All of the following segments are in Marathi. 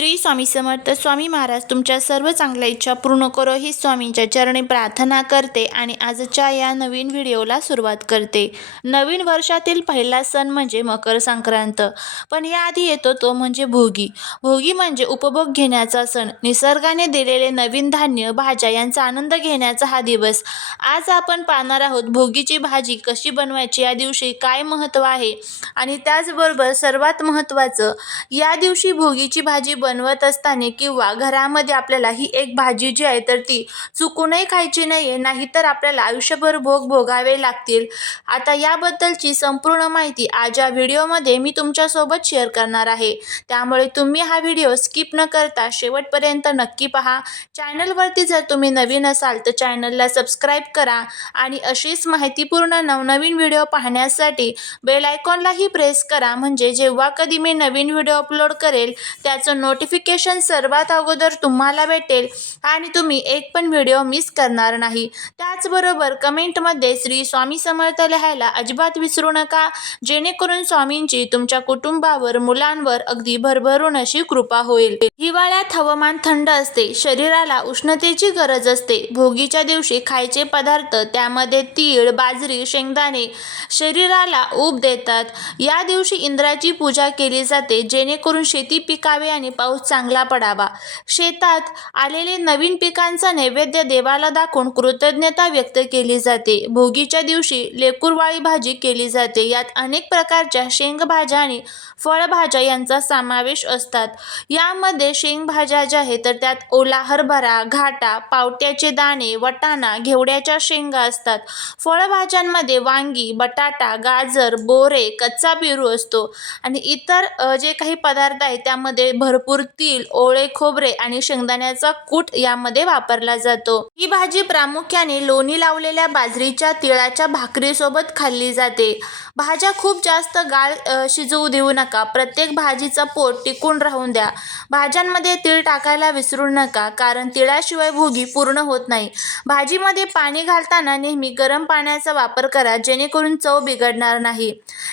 श्री स्वामी समर्थ. स्वामी महाराज तुमच्या सर्व चांगल्या इच्छा पूर्ण करो ही स्वामींच्या चरणी प्रार्थना करते आणि आजच्या या नवीन व्हिडिओला सुरुवात करते. नवीन वर्षातील पहिला सण म्हणजे मकर संक्रांत, पण याआधी येतो तो म्हणजे भोगी. भोगी म्हणजे उपभोग घेण्याचा सण. निसर्गाने दिलेले नवीन धान्य, भाज्या यांचा आनंद घेण्याचा हा दिवस. आज आपण पाहणार आहोत भोगीची भाजी कशी बनवायची, या दिवशी काय महत्त्व आहे आणि त्याचबरोबर सर्वात महत्त्वाचं, या दिवशी भोगीची भाजी बनवत असताना किंवा घरामध्ये आपल्याला ही एक भाजी जी आहे तर ती चुकूनही खायची नाही, नाहीतर आपल्याला आयुष्यभर भोग भोगावे लागतील. आता याबद्दलची संपूर्ण माहिती आज या व्हिडिओमध्ये मी तुमच्यासोबत शेअर करणार आहे, त्यामुळे तुम्ही हा व्हिडिओ स्किप न करता शेवटपर्यंत नक्की पहा. चॅनलवरती जर तुम्ही नवीन असाल तर चॅनलला सबस्क्राईब करा आणि अशीच माहितीपूर्ण नवनवीन व्हिडिओ पाहण्यासाठी बेल आयकॉनलाही प्रेस करा, म्हणजे जेव्हा कधी मी नवीन व्हिडिओ अपलोड करेल त्याचं नोटिफिकेशन सर्वात अगोदर तुम्हाला भेटेल आणि तुम्ही एक पण व्हिडिओ मिस करणार नाही. त्याचबरोबर कमेंटमध्ये श्री स्वामी समर्थ लिहायला अजिबात विसरू नका, जेणेकरून स्वामींची तुमच्या कुटुंबावर, मुलांवर अगदी भरभरून अशी कृपा होईल. हिवाळ्यात हवामान थंड असते, शरीराला उष्णतेची गरज असते. भोगीच्या दिवशी खायचे पदार्थ, त्यामध्ये तीळ, बाजरी, शेंगदाणे शरीराला ऊब देतात. या दिवशी इंद्राची पूजा केली जाते, जेणेकरून शेती पिकावे आणि पाऊस चांगला पडावा. शेतात आलेले नवीन पिकांचा नैवेद्य देवाला दाखवून कृतज्ञता व्यक्त केली जाते. भोगीच्या दिवशी लेकुरवाळी भाजी केली जाते. यात अनेक प्रकारच्या शेंगभाज्या आणि फळभाज्या यांचा समावेश असतात. यामध्ये शेंगभाज्या ज्या आहेत तर त्यात ओला हरभरा, घाटा, पावट्याचे दाणे, वटाणा, घेवड्याच्या शेंगा असतात. फळभाज्यांमध्ये वांगी, बटाटा, गाजर, बोरे, कच्चा पेरू असतो आणि इतर जे काही पदार्थ आहेत त्यामध्ये भरपूर तीळ, ओळे खोबरे आणि शेंगदाण्याचा कूट यामध्ये वापरला जातो. ही भाजी प्रामुख्याने लोणी लावलेल्या बाजरीच्या तिळाच्या भाकरीसोबत खाल्ली जाते. भाज्या खूप जास्त गाळ शिजवू देऊ नका. प्रत्येक भाजीचा पोट टिकून राहून द्या. भाज्यांमध्ये तीळ टाकायला विसरू नका, कारण तिळाशिवाय भोगी पूर्ण होत नाही. भाजीमध्ये पाणी घालताना नेहमी गरम पाण्याचा वापर करा, जेणेकरून चव बिघडणार नाही.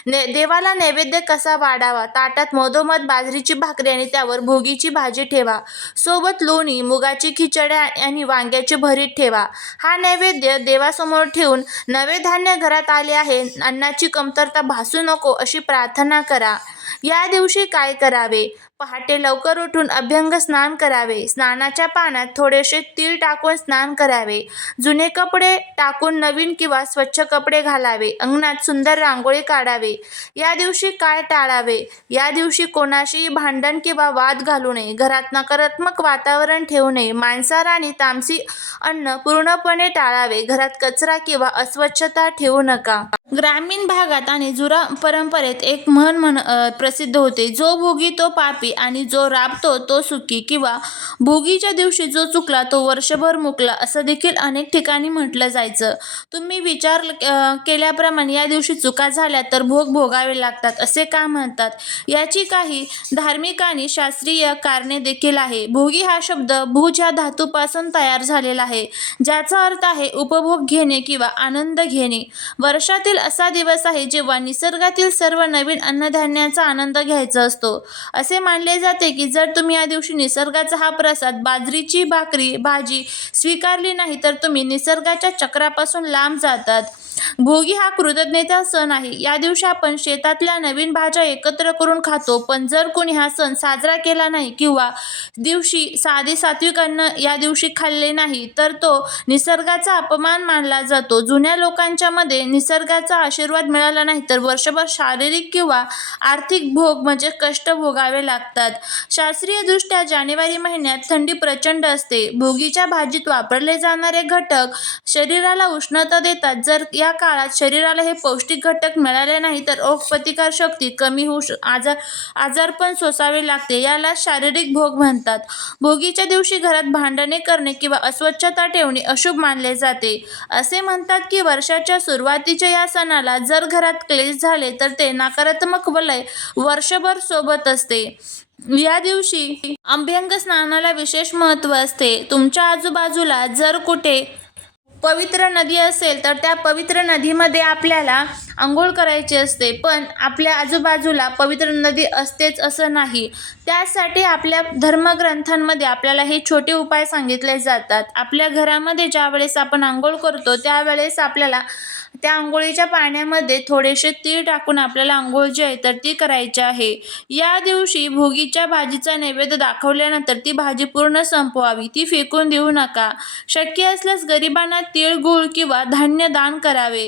देवाला नैवेद्य कसा वाढावा? ताटात मधोमध बाजरीची भाकरी आणि त्यावर भोगीची भाजी ठेवा. सोबत लोणी, मुगाची खिचडी आणि वांग्याचे भरीत ठेवा. हा नैवेद्य देवासमोर ठेवून नवे धान्य घरात आले आहे, अन्नाची कमतरता भासू नको अशी प्रार्थना करा. या दिवशी काय करावे? पहाटे लवकर उठून अभ्यंग स्नान करावे. स्नानाच्या पाण्यात थोडेसे तीळ टाकून स्नान करावे. जुने कपडे टाकून नवीन किंवा स्वच्छ कपडे घालावे. अंगणात सुंदर रांगोळी काढावे. या दिवशी काय टाळावे? या दिवशी कोणाशीही भांडण किंवा वाद घालू नये. घरात नकारात्मक वातावरण ठेवू नये. मांसाहार आणि तामसी अन्न पूर्णपणे टाळावे. घरात कचरा किंवा अस्वच्छता ठेवू नका. ग्रामीण भागात आणि जुरा परंपरेत एक म्हण प्रसिद्ध होते, जो भोगी तो पापी आणि जो राबतो तो सुखी, किंवा भोगीच्या दिवशी जो चुकला तो वर्षभर मुकला, असं देखील अनेक ठिकाणी म्हटलं जायचं. तुम्ही विचार केल्याप्रमाणे या दिवशी चुका झाल्या तर भोग भोगावे लागतात असे का म्हणतात? याची काही धार्मिक आणि शास्त्रीय कारणे देखील आहे. भोगी हा शब्द भुज या धातूपासून तयार झालेला आहे, ज्याचा अर्थ आहे उपभोग घेणे किंवा आनंद घेणे. वर्षातील असा दिवस आहे जेव्हा निसर्गातील सर्व नवीन अन्नधान्याचा आनंद घ्यायचा असतो. असे मानले जाते की जर तुम्ही या दिवशी निसर्गाचा हा प्रसाद, बाजरीची भाजी स्वीकारली नाही तर तुम्ही निसर्गाच्या चक्रापासून लांब जातात. भोगी हा कृतज्ञता सण आहे. या दिवशी आपण शेतातल्या नवीन भाज्या एकत्र करून खातो, पण जर कोणी हा सण साजरा केला नाही किंवा दिवशी साधे सात्विक अन्न या दिवशी खाल्ले नाही तर तो निसर्गाचा अपमान मानला जातो. जुन्या लोकांच्या मध्ये निसर्गाचा आशीर्वाद मिळाला नाही तर वर्षभर शारीरिक किंवा आर्थिक भोग म्हणजे कष्ट भोगावे लागतात. शास्त्रीयदृष्ट्या जानेवारी महिन्यात थंडी प्रचंड असते. भोगीच्या भाजीत वापरले जाणारे घटक शरीराला उष्णता देतात. जर या काळात शरीराला हे पौष्टिक घटक मिळाले नाही तर रोगप्रतिकार शक्ती कमी होऊ आजारपण सोसावे लागते. याला शारीरिक भोग म्हणतात. भोगीच्या दिवशी घरात भांडणे करणे किंवा अस्वच्छता ठेवणे अशुभ मानले जाते. असे म्हणतात की वर्षाच्या सुरुवातीच्या या सणाला जर घरात क्लेश झाले तर ते नकारात्मक वलय वर्षभर सोबत असते. या दिवशी अभ्यंग स्नानाला विशेष महत्त्व असते. तुमच्या आजूबाजूला जर कुठे पवित्र नदी असेल तर त्या पवित्र नदीमध्ये आपल्याला अंघोळ करायची असते, पण आपल्या आजूबाजूला पवित्र नदी असतेच असं नाही. त्यासाठी आपल्या धर्मग्रंथांमध्ये आपल्याला हे छोटे उपाय सांगितले जातात. आपल्या घरामध्ये ज्यावेळेस आपण अंघोळ करतो त्यावेळेस आपल्याला त्या अंघोळीच्या पाण्यामध्ये थोडेसे तीळ टाकून आपल्याला अंघोळ जी आहे तर ती करायची आहे. या दिवशी भोगीच्या भाजीचा नैवेद्य दाखवल्यानंतर ती भाजी पूर्ण संपवावी, ती फेकून देऊ नका. शक्य असल्यास गरिबांना तीळ, गूळ किंवा धान्य दान करावे.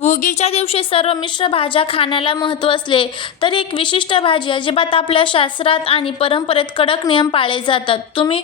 भोगीच्या दिवशी सर्व मिश्र भाज्या खाण्याला महत्त्व असले तर एक विशिष्ट भाजी अजिबात आपल्या शास्त्रात आणि परंपरेत कडक नियम पाळले जातात. तुम्ही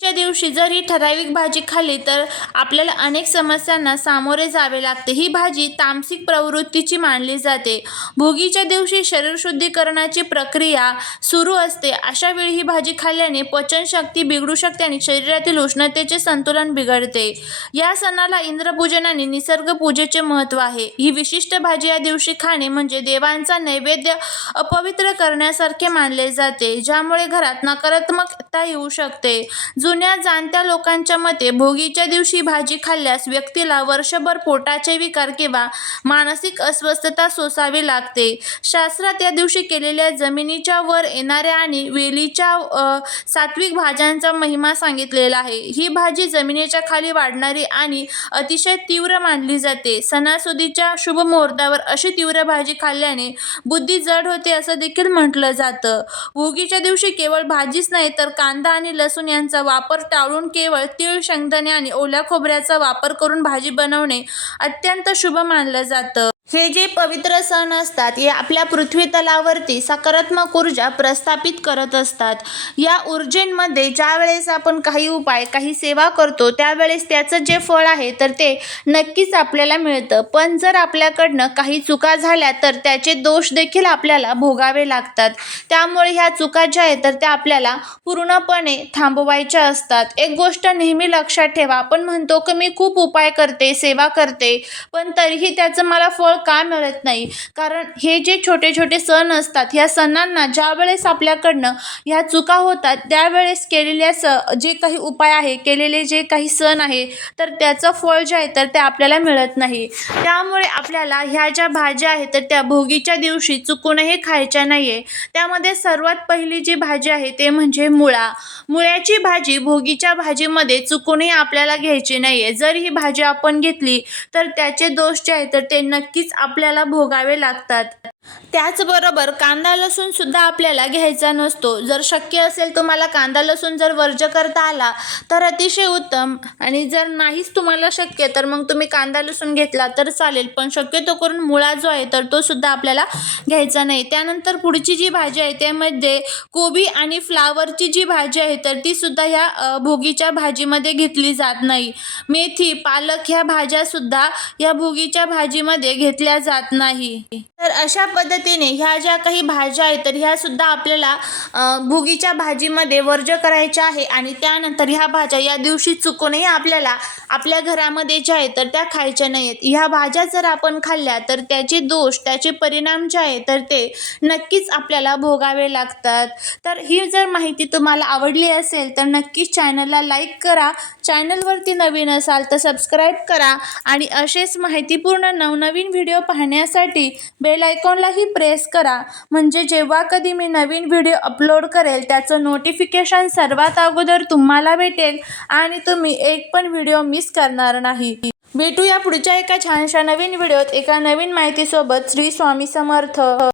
च्या दिवशी जर ही ठराविक भाजी खाल्ली तर आपल्याला अनेक समस्यांना सामोरे जावे लागते. ही भाजी तामसिक प्रवृत्तीची मानली जाते. भोगीच्या दिवशी शरीर शुद्धीकरणाची प्रक्रिया सुरू असते. अशा वेळी ही भाजी खाल्ल्याने पचनशक्ती बिघडू शकते आणि शरीरातील उष्णतेचे संतुलन बिघडते. या सणाला इंद्रपूजन आणि निसर्ग पूजेचे महत्त्व आहे. ही विशिष्ट भाजी या दिवशी खाणे म्हणजे देवांचा नैवेद्य अपवित्र करण्यासारखे मानले जाते, ज्यामुळे घरात नकारात्मकता येऊ शकते. जुन्या जाणत्या लोकांच्या मते भोगीच्या दिवशी भाजी खाल्ल्यास व्यक्तीला वर्षभर पोटाचे विकार किंवा मानसिक अस्वस्थता सोसावी लागते. शास्त्रात या दिवशी केलेल्या जमिनीच्या वर येणाऱ्या आणि वेलीच्या सात्विक भाज्यांचा महिमा सांगितलेला आहे. ही भाजी जमिनीच्या खाली वाढणारी आणि अतिशय तीव्र मानली जाते. सणासुदीच्या शुभ मुहूर्तावर अशी तीव्र भाजी खाल्ल्याने बुद्धी जड होते असं देखील म्हटलं जातं. भोगीच्या दिवशी केवळ भाजीच नाही तर कांदा आणि लसूण यांचा वापर टाळून केवळ तीळ, शेंगदाणे आणि ओल्या खोबऱ्याचा वापर करून भाजी बनवणे अत्यंत शुभ मानलं जातं. हे जे पवित्र सण असतात हे आपल्या पृथ्वी तलावरती सकारात्मक ऊर्जा प्रस्थापित करत असतात. या ऊर्जेमध्ये ज्यावेळेस आपण काही उपाय, काही सेवा करतो त्यावेळेस त्याचं जे फळ आहे तर ते नक्कीच आपल्याला मिळतं. पण जर आपल्याकडनं काही चुका झाल्या तर त्याचे दोष देखील आपल्याला भोगावे लागतात. त्यामुळे ह्या चुका ज्या आहेत तर त्या आपल्याला पूर्णपणे थांबवायच्या असतात. एक गोष्ट नेहमी लक्षात ठेवा, आपण म्हणतो की मी खूप उपाय करते, सेवा करते, पण तरीही त्याचं मला फळ का मिळत नाही. कारण हे जे छोटे छोटे सण असतात ह्या सणांना ज्यावेळेस आपल्याकडनं ह्या चुका होतात त्यावेळेस केलेल्या जे काही उपाय आहे, केलेले जे काही सण आहे तर त्याचं फळ जे आहे तर ते आपल्याला मिळत नाही. त्यामुळे आपल्याला ह्या ज्या भाज्या आहेत तर त्या भोगीच्या दिवशी चुकूनही खायच्या नाही आहे. त्यामध्ये सर्वात पहिली जी भाजी आहे ते म्हणजे मुळा. मुळ्याची भाजी भोगीच्या भाजीमध्ये चुकूनही आपल्याला घ्यायची नाही आहे. जर ही भाजी आपण घेतली तर त्याचे दोष जे आहेत तर ते नक्कीच आपल्याला भोगावे लागतात. त्याचबरोबर कांदा लसूण सुद्धा आपल्याला घ्यायचा नसतो. जर शक्य असेल तुम्हाला कांदा लसूण जर वर्ज्य करता आला तर अतिशय उत्तम, आणि जर नाहीच तुम्हाला शक्य तर मग तुम्ही कांदा लसूण घेतला तर चालेल, पण शक्यतो करून मुळा जो आहे तर तो सुद्धा आपल्याला घ्यायचा नाही. त्यानंतर पुढची जी भाजी आहे त्यामध्ये कोबी आणि फ्लावरची जी भाजी आहे तर ती सुद्धा ह्या भोगीच्या भाजीमध्ये घेतली जात नाही. मेथी, पालक ह्या भाज्या सुद्धा या भोगीच्या भाजीमध्ये घेतल्या जात नाही. तर अशा पद्धतीने ह्या ज्या काही भाज्या आहेत तर ह्या सुद्धा आपल्याला भोगीच्या भाजीमध्ये वर्ज्य करायच्या आहे. आणि त्यानंतर ह्या भाज्या या दिवशी चुकूनही आपल्याला आपल्या घरामध्ये ज्या आहेत तर त्या खायच्या नाही आहेत. ह्या भाज्या जर आपण खाल्ल्या तर त्याचे दोष, त्याचे परिणाम जे आहेत तर ते नक्कीच आपल्याला भोगावे लागतात. तर ही जर माहिती तुम्हाला आवडली असेल तर नक्कीच चॅनलला लाईक करा. चॅनलवरती नवीन असाल तर सबस्क्राईब करा आणि असेच माहितीपूर्ण नवनवीन व्हिडिओ पाहण्यासाठी बेल आयकॉनलाही प्रेस करा, म्हणजे जेव्हा कधी मी नवीन व्हिडिओ अपलोड करेल त्याचं नोटिफिकेशन सर्वात अगोदर तुम्हाला भेटेल आणि तुम्ही एक पण व्हिडिओ मिस करणार नाही. भेटूया पुढच्या एका छानशा नवीन व्हिडिओत एका नवीन माहितीसोबत. श्री स्वामी समर्थ.